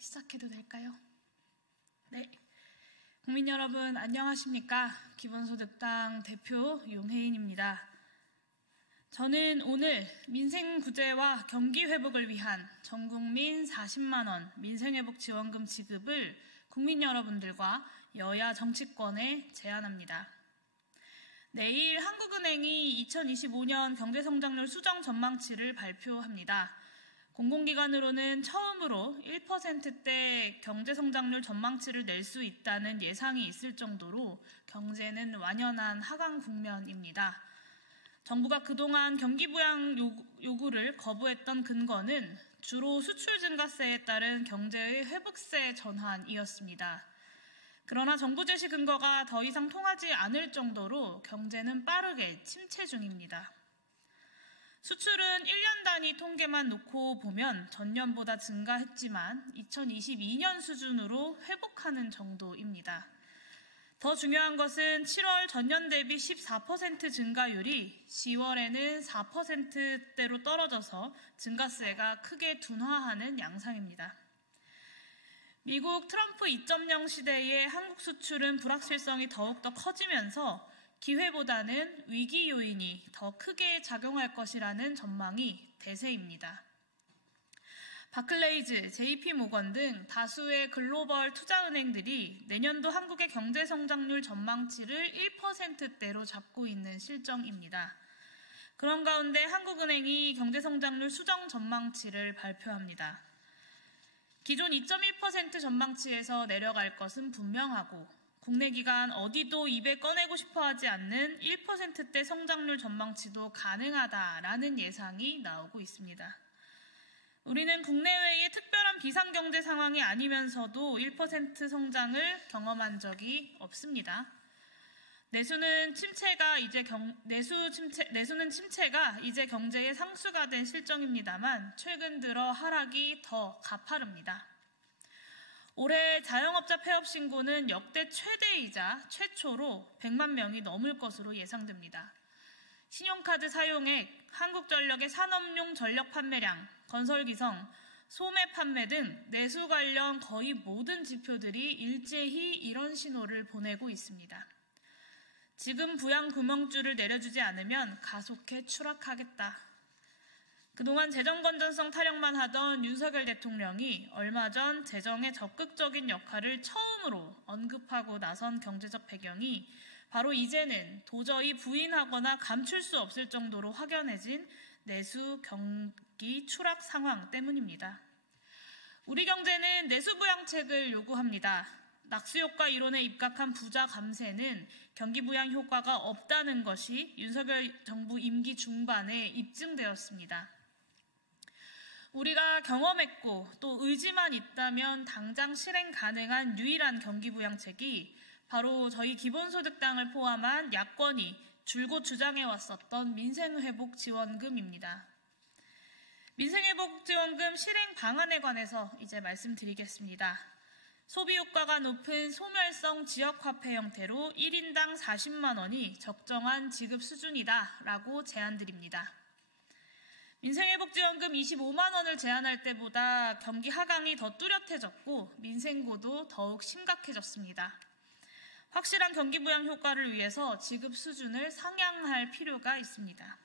시작해도 될까요? 네. 국민 여러분, 안녕하십니까? 기본소득당 대표 용혜인입니다. 저는 오늘 민생구제와 경기회복을 위한 전국민 40만원 민생회복지원금 지급을 국민 여러분들과 여야 정치권에 제안합니다. 내일 한국은행이 2025년 경제성장률 수정 전망치를 발표합니다. 공공기관으로는 처음으로 1%대 경제성장률 전망치를 낼 수 있다는 예상이 있을 정도로 경제는 완연한 하강 국면입니다. 정부가 그동안 경기 부양 요구를 거부했던 근거는 주로 수출 증가세에 따른 경제의 회복세 전환이었습니다. 그러나 정부 제시 근거가 더 이상 통하지 않을 정도로 경제는 빠르게 침체 중입니다. 수출은 1년 단위 통계만 놓고 보면 전년보다 증가했지만 2022년 수준으로 회복하는 정도입니다. 더 중요한 것은 7월 전년 대비 14% 증가율이 10월에는 4%대로 떨어져서 증가세가 크게 둔화하는 양상입니다. 미국 트럼프 2.0 시대의 한국 수출은 불확실성이 더욱더 커지면서 기회보다는 위기 요인이 더 크게 작용할 것이라는 전망이 대세입니다. 바클레이즈, JP모건 등 다수의 글로벌 투자은행들이 내년도 한국의 경제성장률 전망치를 1%대로 잡고 있는 실정입니다. 그런 가운데 한국은행이 경제성장률 수정 전망치를 발표합니다. 기존 2.1% 전망치에서 내려갈 것은 분명하고 국내 기관 어디도 입에 꺼내고 싶어하지 않는 1%대 성장률 전망치도 가능하다라는 예상이 나오고 있습니다. 우리는 국내외의 특별한 비상경제 상황이 아니면서도 1% 성장을 경험한 적이 없습니다. 내수는 침체가 이제 경제의 상수가 된 실정입니다만 최근 들어 하락이 더 가파릅니다. 올해 자영업자 폐업 신고는 역대 최대이자 최초로 100만 명이 넘을 것으로 예상됩니다. 신용카드 사용액, 한국전력의 산업용 전력 판매량, 건설기성, 소매 판매 등 내수 관련 거의 모든 지표들이 일제히 이런 신호를 보내고 있습니다. 지금 부양 구멍줄을 내려주지 않으면 가속해 추락하겠다. 그동안 재정 건전성 타령만 하던 윤석열 대통령이 얼마 전 재정의 적극적인 역할을 처음으로 언급하고 나선 경제적 배경이 바로 이제는 도저히 부인하거나 감출 수 없을 정도로 확연해진 내수 경기 추락 상황 때문입니다. 우리 경제는 내수 부양책을 요구합니다. 낙수효과 이론에 입각한 부자 감세는 경기 부양 효과가 없다는 것이 윤석열 정부 임기 중반에 입증되었습니다. 우리가 경험했고 또 의지만 있다면 당장 실행 가능한 유일한 경기 부양책이 바로 저희 기본소득당을 포함한 야권이 줄곧 주장해왔었던 민생회복지원금입니다. 민생회복지원금 실행 방안에 관해서 이제 말씀드리겠습니다. 소비효과가 높은 소멸성 지역화폐 형태로 1인당 40만 원이 적정한 지급 수준이다라고 제안드립니다. 민생회복지원금 25만 원을 제안할 때보다 경기 하강이 더 뚜렷해졌고 민생고도 더욱 심각해졌습니다. 확실한 경기 부양 효과를 위해서 지급 수준을 상향할 필요가 있습니다.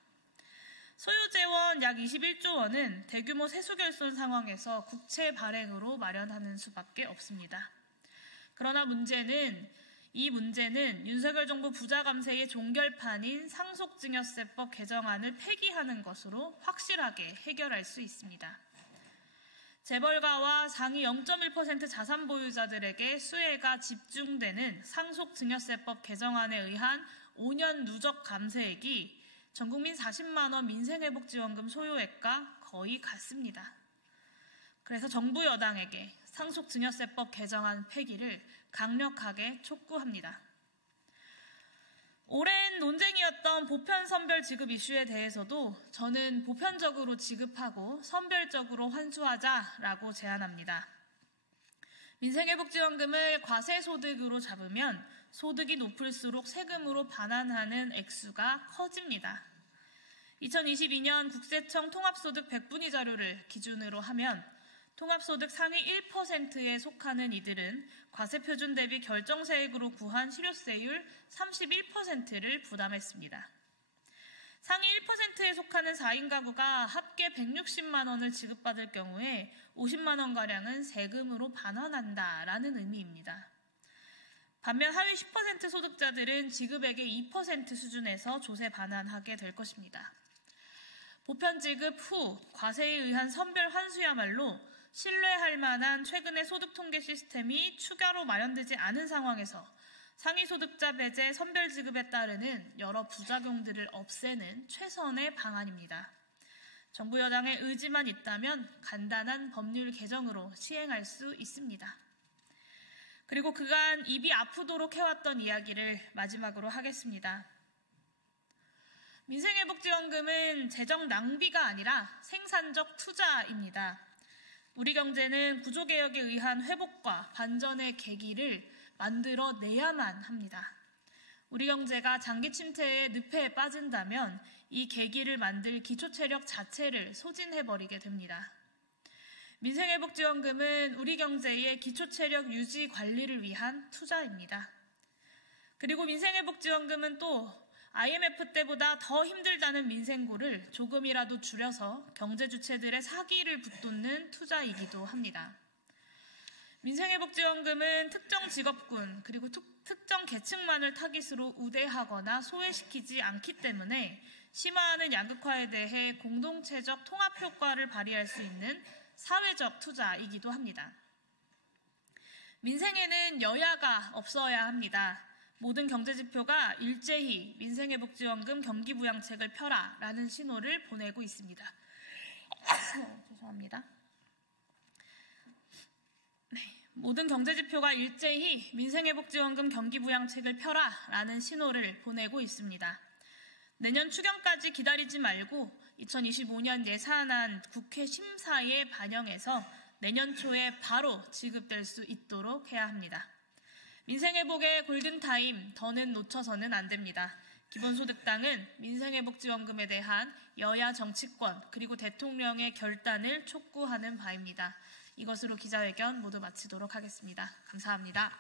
소요재원 약 21조 원은 대규모 세수결손 상황에서 국채 발행으로 마련하는 수밖에 없습니다. 그러나 이 문제는 윤석열 정부 부자 감세의 종결판인 상속증여세법 개정안을 폐기하는 것으로 확실하게 해결할 수 있습니다. 재벌가와 상위 0.1% 자산 보유자들에게 수혜가 집중되는 상속증여세법 개정안에 의한 5년 누적 감세액이 전국민 40만 원 민생회복지원금 소요액과 거의 같습니다. 그래서 정부 여당에게 상속증여세법 개정안 폐기를 강력하게 촉구합니다. 오랜 논쟁이었던 보편 선별 지급 이슈에 대해서도 저는 보편적으로 지급하고 선별적으로 환수하자라고 제안합니다. 민생회복지원금을 과세소득으로 잡으면 소득이 높을수록 세금으로 반환하는 액수가 커집니다. 2022년 국세청 통합소득 백분위 자료를 기준으로 하면 통합소득 상위 1%에 속하는 이들은 과세표준 대비 결정세액으로 구한 실효세율 31%를 부담했습니다. 상위 1%에 속하는 4인 가구가 합계 160만 원을 지급받을 경우에 50만 원가량은 세금으로 반환한다라는 의미입니다. 반면 하위 10% 소득자들은 지급액의 2% 수준에서 조세 반환하게 될 것입니다. 보편 지급 후 과세에 의한 선별 환수야말로 신뢰할 만한 최근의 소득 통계 시스템이 추가로 마련되지 않은 상황에서 상위 소득자 배제 선별 지급에 따르는 여러 부작용들을 없애는 최선의 방안입니다. 정부 여당의 의지만 있다면 간단한 법률 개정으로 시행할 수 있습니다. 그리고 그간 입이 아프도록 해왔던 이야기를 마지막으로 하겠습니다. 민생회복지원금은 재정 낭비가 아니라 생산적 투자입니다. 우리 경제는 구조개혁에 의한 회복과 반전의 계기를 만들어내야만 합니다. 우리 경제가 장기 침체의 늪에 빠진다면 이 계기를 만들 기초체력 자체를 소진해버리게 됩니다. 민생회복지원금은 우리 경제의 기초체력 유지 관리를 위한 투자입니다. 그리고 민생회복지원금은 또 IMF 때보다 더 힘들다는 민생고를 조금이라도 줄여서 경제 주체들의 사기를 붙돋는 투자이기도 합니다. 민생회복지원금은 특정 직업군 그리고 특정 계층만을 타깃으로 우대하거나 소외시키지 않기 때문에 심화하는 양극화에 대해 공동체적 통합 효과를 발휘할 수 있는 사회적 투자이기도 합니다. 민생에는 여야가 없어야 합니다. 모든 경제지표가 일제히 민생회복지원금 경기부양책을 펴라 라는 신호를 보내고 있습니다. 죄송합니다. 모든 경제지표가 일제히 민생회복지원금 경기부양책을 펴라 라는 신호를 보내고 있습니다. 내년 추경까지 기다리지 말고 2025년 예산안 국회 심사에 반영해서 내년 초에 바로 지급될 수 있도록 해야 합니다. 민생회복의 골든타임 더는 놓쳐서는 안 됩니다. 기본소득당은 민생회복지원금에 대한 여야 정치권 그리고 대통령의 결단을 촉구하는 바입니다. 이것으로 기자회견 모두 마치도록 하겠습니다. 감사합니다.